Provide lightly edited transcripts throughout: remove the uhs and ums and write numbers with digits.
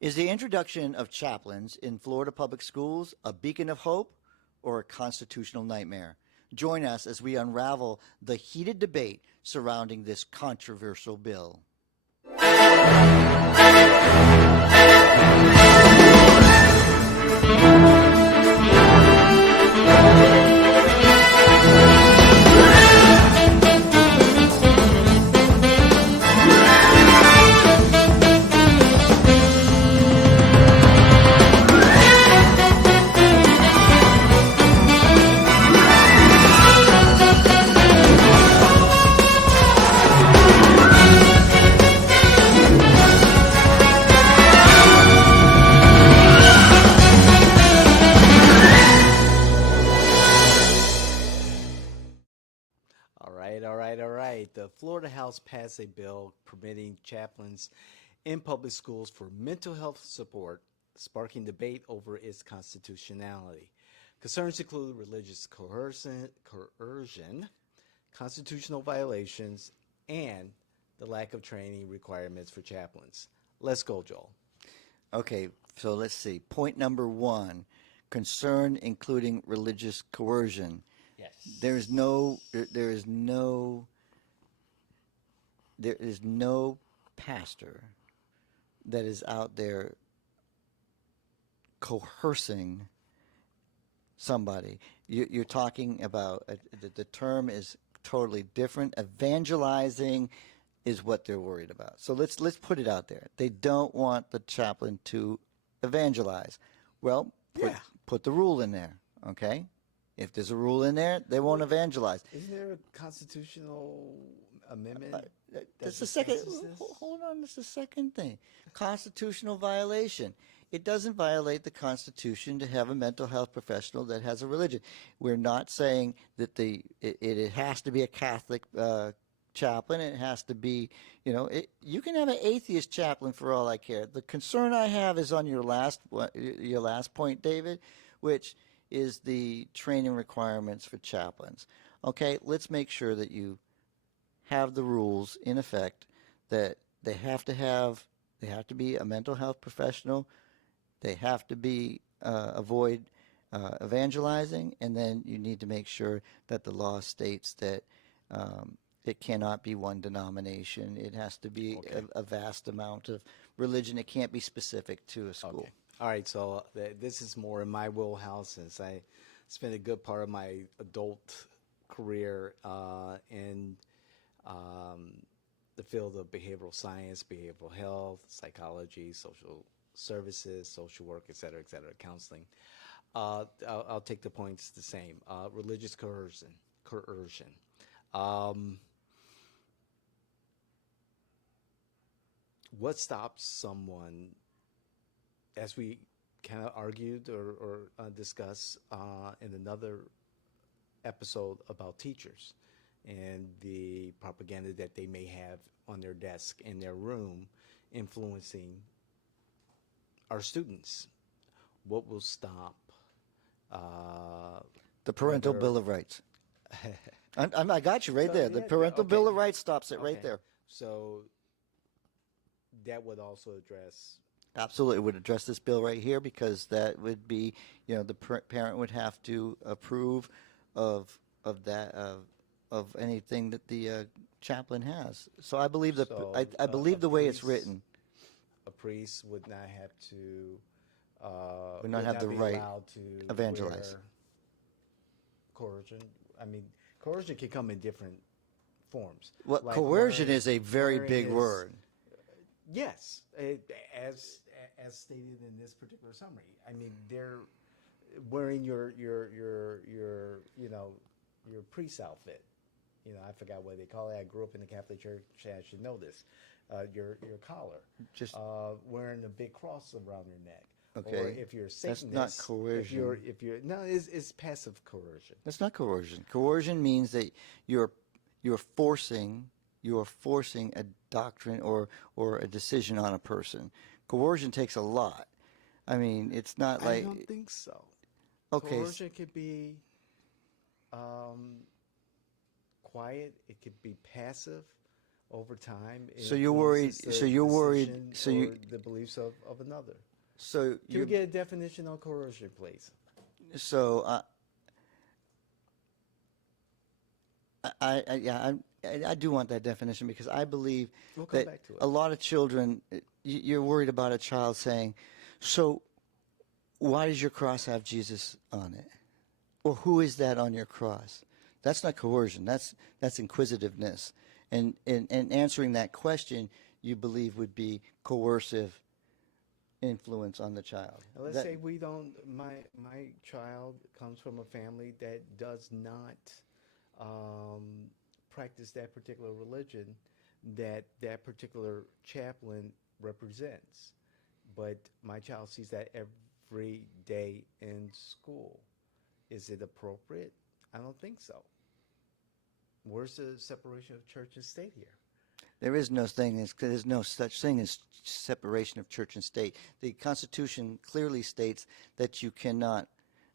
Is the introduction of chaplains in Florida public schools a beacon of hope or a constitutional nightmare? Join us as we unravel the heated debate surrounding this controversial bill. All right. The Florida House passed a bill permitting chaplains in public schools for mental health support, sparking debate over its constitutionality. Concerns include religious coercion, constitutional violations, and the lack of training requirements for chaplains. Let's go, Joel. Okay, so let's see. Point number one, concern including religious coercion. Yes. There is no pastor that is out there coercing somebody. You're talking about the term is totally different. Evangelizing is what they're worried about. So let's put it out there. They don't want the chaplain to evangelize. Well, put the rule in there, okay? If there's a rule in there, they won't evangelize. Isn't there a constitutional amendment? That's the second. Hold on, that's the second thing. Constitutional violation. It doesn't violate the Constitution to have a mental health professional that has a religion. We're not saying that it has to be a Catholic chaplain. It has to be, you can have an atheist chaplain for all I care. The concern I have is on your last point, David, which is the training requirements for chaplains. Okay, let's make sure that you have the rules in effect that they have to be a mental health professional, they have to be avoid evangelizing, and then you need to make sure that the law states that it cannot be one denomination. It has to be a vast amount of religion. It can't be specific to a school. Okay. All right, so this is more in my wheelhouse since I spent a good part of my adult career in the field of behavioral science, behavioral health, psychology, social services, social work, et cetera, counseling. I'll take the points the same. Religious coercion. What stops someone, as we kind of argued or discussed in another episode about teachers and the propaganda that they may have on their desk in their room influencing our students? What will stop the Parental Bill of Rights? I got you right there. The Parental Bill of Rights stops it right there. So that would also address. Absolutely, it would address this bill right here, because that would be, the parent would have to approve of anything that the chaplain has. So I believe I believe the way it's written. A priest would not have to. Would not have the right to evangelize. Coercion. I mean, coercion can come in different forms. Well, like coercion is a very big word. Yes, as stated in this particular summary. I mean, they're wearing your priest outfit. I forgot what they call it. I grew up in the Catholic Church. I should know this. Your collar. Just wearing a big cross around your neck. Okay. Or if you're a Satanist, that's not coercion. It's passive coercion. That's not coercion. Coercion means that you're forcing a doctrine or a decision on a person. Coercion takes a lot. I mean, it's not like. I don't think so. Okay. Coercion could be quiet. It could be passive, over time. So you're worried. influences So the you're worried. decision So or you. the beliefs of another. So Can we you. get a definition on coercion, please? So yeah, I do want that definition because I believe We'll come that back to it. a lot of children, you're worried about a child saying, so why does your cross have Jesus on it? Or who is that on your cross? That's not coercion. That's inquisitiveness. And answering that question, you believe would be coercive influence on the child. Now, let's That- say we don't. My child comes from a family that does not practice that particular religion that that particular chaplain represents, but my child sees that every day in school. Is it appropriate? I don't think so. Where's the separation of church and state here? There is no thing. There's no such thing as separation of church and state. The Constitution clearly states that you cannot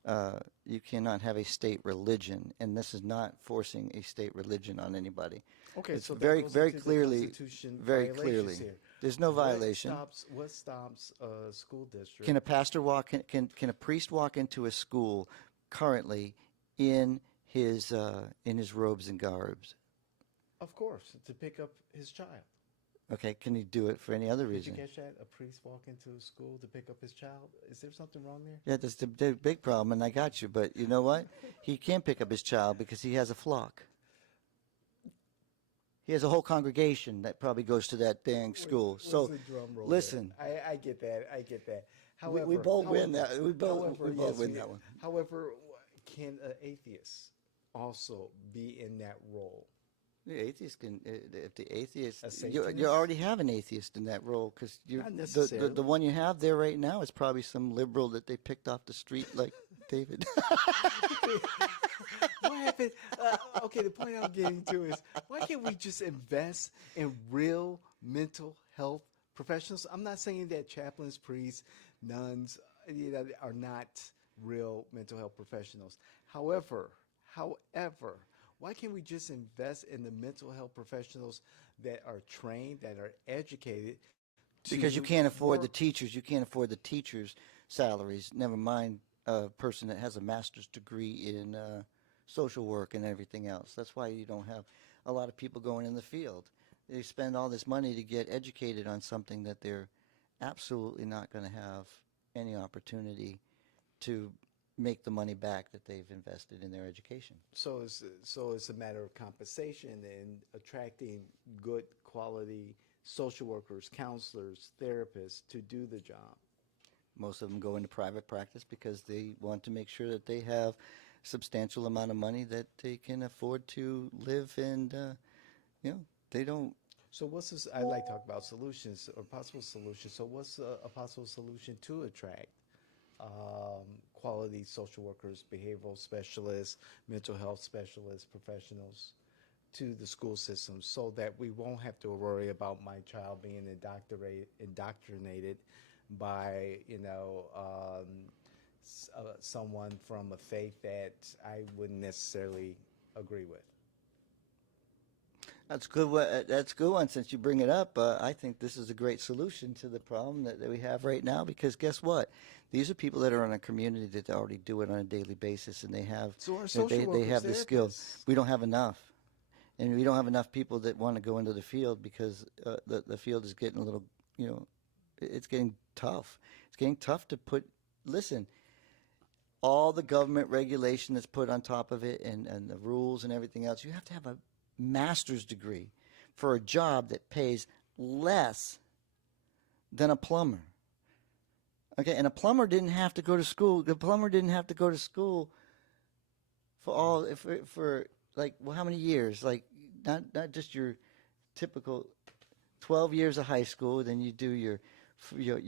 have a state religion, and this is not forcing a state religion on anybody. Okay, It's so that very goes very into the clearly, Constitution very violations clearly. here. There's no violation. What stops a school district? Can a pastor walk? Can a priest walk into a school currently in his robes and garbs? Of course, to pick up his child. Okay, can he do it for any other Did you reason? catch that? A priest walk into a school to pick up his child? Is there something wrong there? Yeah, that's the big problem, and I got you. But you know what? He can't pick up his child because he has a flock. He has a whole congregation that probably goes to that dang school. Where's So the drum roll listen. there? I get that. I get that. We However, both win that. We both yes, win that one. However, can an atheist also be in that role? The atheist can, if the atheist, A you Satanist? already have an atheist in that role because Not the necessarily. one you have there right now is probably some liberal that they picked off the street like David. What happened? Okay, the point I'm getting to is why can't we just invest in real mental health professionals? I'm not saying that chaplains, priests, nuns, are not real mental health professionals. However, why can't we just invest in the mental health professionals that are trained, that are educated? Because you to can't afford the work? teachers. You can't afford the teachers' salaries. Never mind a person that has a master's degree in social work and everything else. That's why you don't have a lot of people going in the field. They spend all this money to get educated on something that they're absolutely not going to have any opportunity to make the money back that they've invested in their education. So it's a matter of compensation and attracting good quality social workers, counselors, therapists to do the job. Most of them go into private practice because they want to make sure that they have substantial amount of money that they can afford to live and, they don't. So what's this? I'd like to talk about solutions or possible solutions. So what's a possible solution to attract quality social workers, behavioral specialists, mental health specialists, professionals to the school system so that we won't have to worry about my child being indoctrinated by, someone from a faith that I wouldn't necessarily agree with. That's good. That's a good one. Since you bring it up, I think this is a great solution to the problem that we have right now. Because guess what? These are people that are in a community that already do it on a daily basis, and they have So our social they workers, have the skills. therapists. We don't have enough, and we don't have enough people that want to go into the field because the field is getting a little, it's getting tough. It's getting tough to put. Listen, all the government regulation that's put on top of it, and the rules and everything else. You have to have a master's degree for a job that pays less than a plumber. Okay, and a plumber didn't have to go to school. The plumber didn't have to go to school for like, well, how many years? Like not just your typical 12 years of high school, then you do your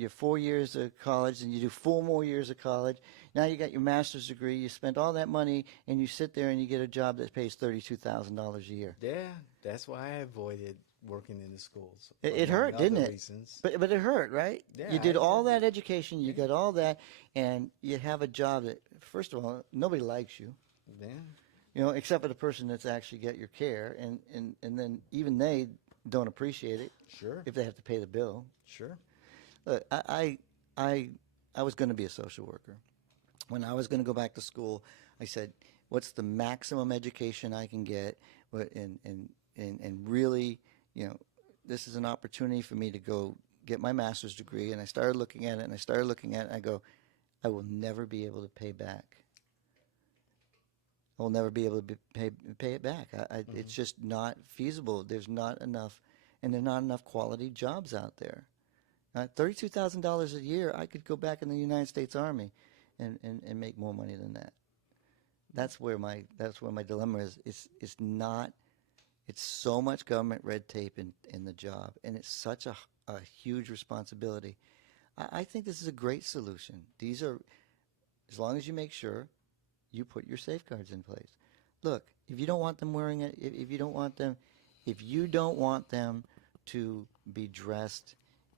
4 years of college, and you do 4 more years of college. Now you got your master's degree. You spent all that money, and you sit there and you get a job that pays $32,000 a year. Yeah, that's why I avoided working in the schools. It among hurt, other didn't it? reasons. But it hurt, right? Yeah, You did I all agree. that education, you got all that, and you have a job that, first of all, nobody likes you. Yeah. Except for the person that's actually got your care, and then even they don't appreciate it Sure. if they have to pay the bill. Sure. Look, I was going to be a social worker. When I was going to go back to school, I said, "What's the maximum education I can get?" And really, this is an opportunity for me to go get my master's degree. And I started looking at it, and I go, I will never be able to pay back. I will never be able to pay it back. It's just not feasible. There's not enough, and there are not enough quality jobs out there. $32,000 a year, I could go back in the United States Army and make more money than that. That's where my dilemma is. It's not. It's so much government red tape in the job, and it's such a huge responsibility. I think this is a great solution. These are, as long as you make sure you put your safeguards in place. Look, if you don't want them wearing it, if you don't want them to be dressed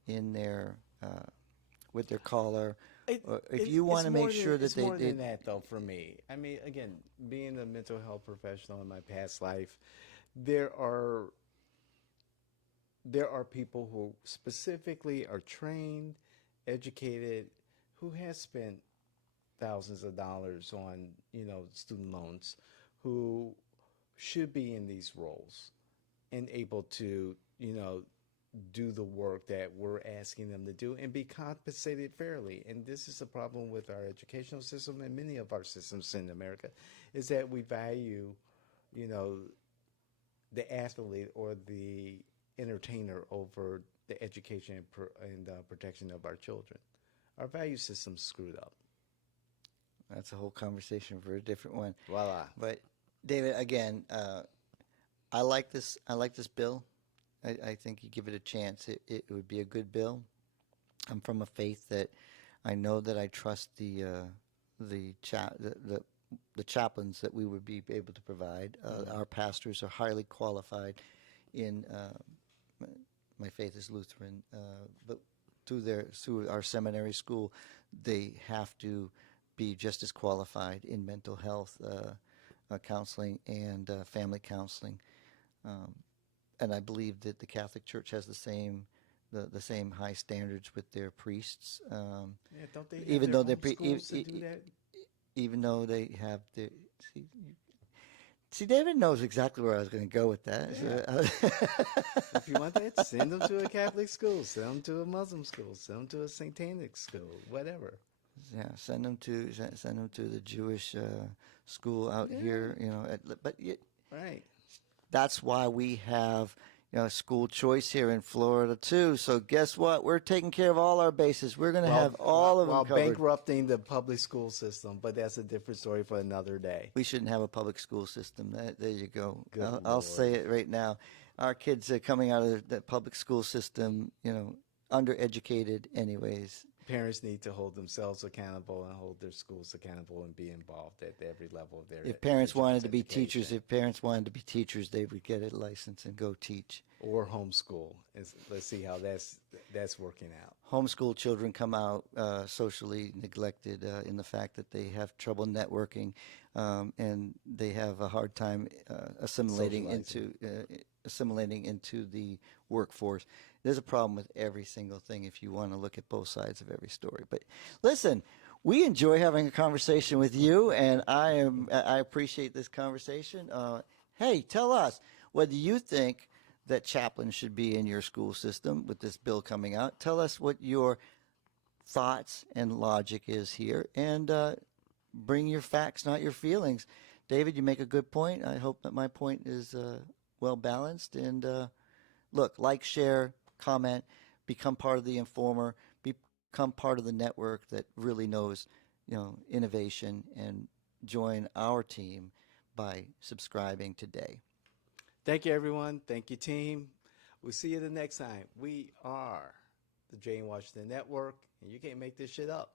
in their with their collar, or if you want to make sure that it's more than that, though. For me, I mean, again, being a mental health professional in my past life, there are people who specifically are trained, educated, who has spent thousands of dollars on student loans, who should be in these roles and able to do the work that we're asking them to do and be compensated fairly. And this is a problem with our educational system and many of our systems in America, is that we value, the athlete or the entertainer over the education and protection of our children. Our value system's screwed up. That's a whole conversation for a different one. Voila. But David, again, I like this. I like this bill. I think you give it a chance. It would be a good bill. I'm from a faith that I know that I trust the chaplains that we would be able to provide. Our pastors are highly qualified in. My faith is Lutheran, but through our seminary school, they have to be just as qualified in mental health counseling and family counseling. And I believe that the Catholic Church has the same high standards with their priests. Yeah, don't they have Even their though home schools to do that? Even though they have their see, David knows exactly where I was going to go with that. Yeah. If you want that, send them to a Catholic school, send them to a Muslim school, send them to a satanic school, whatever. Yeah, send them to the Jewish school out here. Right. That's why we have school choice here in Florida too. So guess what? We're taking care of all our bases. We're going to have all of them while covered. bankrupting the public school system, but that's a different story for another day. We shouldn't have a public school system. There you go. Good I'll say it right now. Our kids are coming out of the public school system, undereducated anyways. Parents need to hold themselves accountable and hold their schools accountable and be involved at every level of their If parents wanted to be education. teachers, they would get a license and go teach. Or homeschool. Let's see how that's working out. Homeschool children come out socially neglected in the fact that they have trouble networking and they have a hard time assimilating into the workforce. There's a problem with every single thing if you want to look at both sides of every story. But listen, we enjoy having a conversation with you, and I appreciate this conversation. Hey, tell us whether you think that chaplains should be in your school system with this bill coming out. Tell us what your thoughts and logic is here, and bring your facts, not your feelings. David, you make a good point. I hope that my point is well balanced. And look, like, share, comment, become part of the Informer, become part of the network that really knows, innovation, and join our team by subscribing today. Thank you, everyone. Thank you, team. We'll see you the next time. We are the Jane Washington Network, and you can't make this shit up.